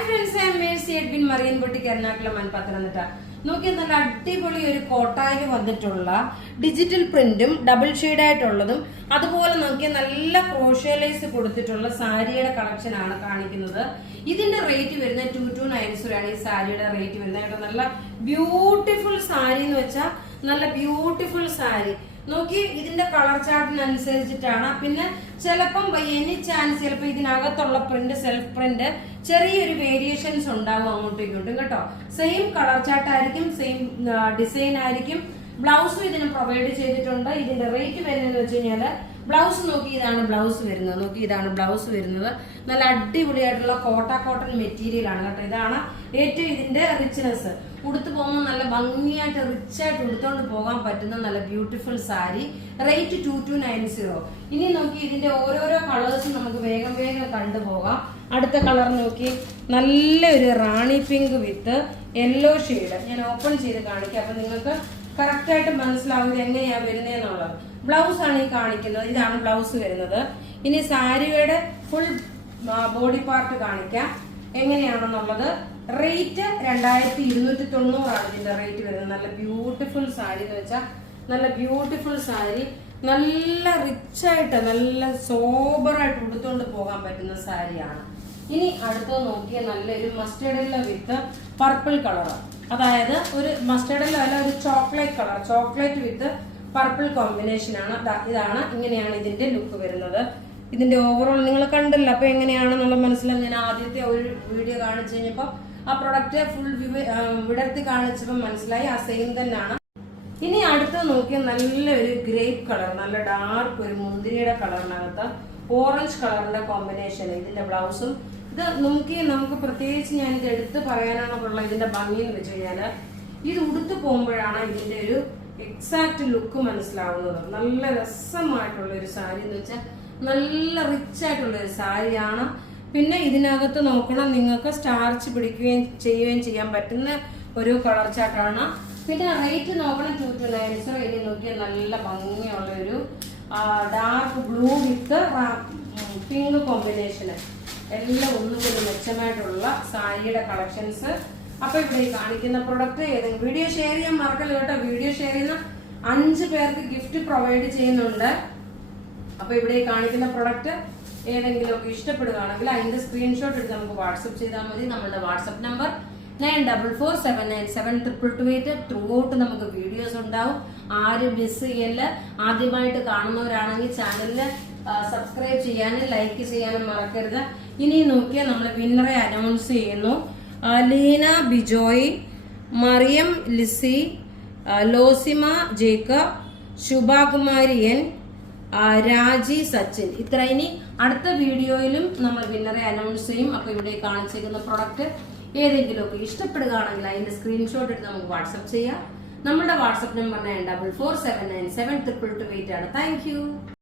Hi friends, I am Mercy Edwin Mariyan boutique Ernakulam മൺപത്തനംതിട്ട. നോക്കിയാൽ നല്ല അടിപൊളി ഒരു കോട്ടായിൽ വന്നിട്ടുള്ള ഡിജിറ്റൽ പ്രിന്റും ഡബിൾ ഷെയ്ഡ് ആയിട്ടുള്ളതും അതുപോലെ നോക്കിയാൽ നല്ല ക്രോഷ്യ കൊടുത്തിട്ടുള്ള സാരിയുടെ കളക്ഷൻ ആണ് കാണിക്കുന്നത്. ഇതിന്റെ റേറ്റ് വരുന്നത് 2290 ആണ്. ഈ സാരിയുടെ റേറ്റ് വരുന്നത് കേട്ടോ. നല്ല ബ്യൂട്ടിഫുൾ സാരി എന്ന് വെച്ചാൽ നല്ല ബ്യൂട്ടിഫുൾ സാരി. നോക്കി ഇതിന്റെ കളർ ചാർട്ടിനനുസരിച്ചിട്ടാണ്. പിന്നെ ചിലപ്പം എനി ചാൻസ് ചിലപ്പോൾ ഇതിനകത്തുള്ള പ്രിന്റ് സെൽഫ് പ്രിന്റ് ചെറിയൊരു വേരിയേഷൻസ് ഉണ്ടാവും അങ്ങോട്ടും ഇങ്ങോട്ടും കേട്ടോ. സെയിം കളർ ചാർട്ട് ആയിരിക്കും, സെയിം ഡിസൈൻ ആയിരിക്കും. ബ്ലൗസും ഇതിന് പ്രൊവൈഡ് ചെയ്തിട്ടുണ്ട്. ഇതിന്റെ റേറ്റ് വരുന്നതെന്ന് വെച്ച് കഴിഞ്ഞാല് ബ്ലൗസ് നോക്കി ഇതാണ് ബ്ലൗസ് വരുന്നത്. നോക്കി ഇതാണ് ബ്ലൗസ് വരുന്നത്. നല്ല അടിപൊളിയായിട്ടുള്ള കോട്ടൺ മെറ്റീരിയൽ ആണ് കേട്ടോ. ഇതാണ് ഏറ്റവും ഇതിന്റെ റിച്ച്നെസ്. ഉടുത്തു പോകുമ്പോൾ നല്ല ഭംഗിയായിട്ട് റിച്ചായിട്ട് ഉടുത്തോണ്ട് പോകാൻ പറ്റുന്ന നല്ല ബ്യൂട്ടിഫുൾ സാരി. റേറ്റ് 2290. ഇനി നോക്കി ഇതിന്റെ ഓരോരോ കളേഴ്സും നമുക്ക് വേഗം കണ്ടുപോകാം. അടുത്ത കളർ നോക്കി നല്ലൊരു റാണി പിങ്ക് വിത്ത് യെല്ലോ ഷെയ്ഡ്. ഞാൻ ഓപ്പൺ ചെയ്ത് കാണിക്കാം, അപ്പൊ നിങ്ങൾക്ക് കറക്റ്റ് ആയിട്ട് മനസ്സിലാവും ഇത് എങ്ങനെയാ വരുന്നതെന്നുള്ളത്. ബ്ലൗസ് ആണ് ഈ കാണിക്കുന്നത്. ഇതാണ് ബ്ലൗസ് വരുന്നത്. ഇനി സാരിയുടെ ഫുൾ ബോഡി പാർട്ട് കാണിക്കാം എങ്ങനെയാണെന്നുള്ളത്. റേറ്റ് 2290 ആണ് ഇതിന്റെ റേറ്റ് വരുന്നത്. നല്ല ബ്യൂട്ടിഫുൾ സാരി എന്ന് വെച്ചാൽ നല്ല ബ്യൂട്ടിഫുൾ സാരി. നല്ല റിച്ചായിട്ട് നല്ല സോബറായിട്ട് ഉടുത്തോണ്ട് പോകാൻ പറ്റുന്ന സാരിയാണ്. ഇനി അടുത്തത് നോക്കിയാൽ നല്ലൊരു മസ്റ്റേർഡ് യെല്ലോ വിത്ത് പർപ്പിൾ കളർ. അതായത് ഒരു മസ്റ്റേർഡ് യെല്ലോ അല്ല, ഒരു ചോക്ലേറ്റ് കളർ. ചോക്ലേറ്റ് വിത്ത് പർപ്പിൾ കോമ്പിനേഷൻ ആണ്. ഇതാണ് ഇങ്ങനെയാണ് ഇതിന്റെ ലുക്ക് വരുന്നത്. ഇതിന്റെ ഓവറോൾ നിങ്ങൾ കണ്ടല്ലോ, അപ്പൊ എങ്ങനെയാണെന്നുള്ള മനസ്സിലാവും. ഞാൻ ആദ്യത്തെ ഒരു വീഡിയോ കാണിച്ചു കഴിഞ്ഞപ്പോ ആ പ്രൊഡക്റ്റ് ഫുൾ വിടർത്തി കാണിച്ചപ്പോൾ മനസ്സിലായി ആ സെയിം തന്നെയാണ്. ഇനി അടുത്ത് നോക്കിയാൽ നല്ലൊരു ഗ്രേപ്പ് കളർ, നല്ല ഡാർക്ക് ഒരു മുന്തിരിയുടെ കളറിനകത്ത് ഓറഞ്ച് കളറിന്റെ കോമ്പിനേഷൻ. ഇതിന്റെ ബ്ലൗസും ഇത് നമുക്ക് പ്രത്യേകിച്ച് ഞാൻ ഇത് എടുത്ത് പറയാനാണെന്നുള്ള ഇതിന്റെ ഭംഗി എന്ന് വെച്ച് കഴിഞ്ഞാല് ഇത് ഉടുത്തു പോകുമ്പോഴാണ് ഇതിന്റെ ഒരു എക്സാക്ട് ലുക്ക് മനസ്സിലാവുന്നത്. നല്ല രസമായിട്ടുള്ള ഒരു സാരി എന്ന് വെച്ചാൽ നല്ല റിച്ച് ആയിട്ടുള്ള ഒരു സാരിയാണ്. പിന്നെ ഇതിനകത്ത് നോക്കണം, നിങ്ങൾക്ക് സ്റ്റാർച്ച് പിടിക്കുകയും ചെയ്യാൻ പറ്റുന്ന ഒരു കളർ ചാർട്ടാണ്. പിന്നെ റേറ്റ് നോക്കണം 2290. ഇനി നോക്കിയാൽ നല്ല ഭംഗിയുള്ള ഒരു ഡാർക്ക് ബ്ലൂ വിത്ത് പിങ്ക് കോമ്പിനേഷന്. എല്ലാം ഒന്നുകൂടി മെച്ചമായിട്ടുള്ള സാരിയുടെ കളക്ഷൻസ്. അപ്പൊ ഇവിടെ കാണിക്കുന്ന പ്രൊഡക്റ്റ് ഏതെങ്കിലും വീഡിയോ ഷെയർ ചെയ്യാൻ മറക്കല്ല കേട്ടോ. വീഡിയോ ഷെയർ ചെയ്യുന്ന 5 പേർക്ക് ഗിഫ്റ്റ് പ്രൊവൈഡ് ചെയ്യുന്നുണ്ട്. അപ്പൊ ഇവിടെ കാണിക്കുന്ന പ്രൊഡക്റ്റ് ഏതെങ്കിലും ഒക്കെ ഇഷ്ടപ്പെടുകയാണെങ്കിൽ അതിന്റെ സ്ക്രീൻഷോട്ട് എടുത്ത് നമുക്ക് വാട്സപ്പ് ചെയ്താൽ മതി. നമ്മുടെ വാട്സപ്പ് നമ്പർ 9447972228. ത്രൂ ഔട്ട് നമുക്ക് വീഡിയോസ് ഉണ്ടാവും. ആരും മിസ് ചെയ്യല്ല. ആദ്യമായിട്ട് കാണുന്നവരാണെങ്കിൽ ചാനലിന് സബ്സ്ക്രൈബ് ചെയ്യാനും ലൈക്ക് ചെയ്യാനും മറക്കരുത്. ഇനി നോക്കിയാൽ നമ്മൾ വിന്നറെ അനൗൺസ് ചെയ്യുന്നു. ലീന ബിജോയ്, മറിയം ലിസി, ലോസിമ ജേക്കബ്, ശുഭകുമാരി എൻ, രാജി സച്ചിൻ. ഇത്ര. ഇനി അടുത്ത വീഡിയോയിലും നമ്മൾ വിന്നറെ അനൗൺസ് ചെയ്യും. അപ്പൊ ഇവിടെ കാണിച്ചിരിക്കുന്ന പ്രൊഡക്റ്റ് ഏതെങ്കിലും ഒക്കെ ഇഷ്ടപ്പെടുകയാണെങ്കിൽ അതിന്റെ സ്ക്രീൻഷോട്ട് എടുത്ത് നമുക്ക് വാട്സപ്പ് ചെയ്യാം. നമ്മുടെ വാട്സപ്പ് നമ്പർ 9447972228 ആണ്. Thank you.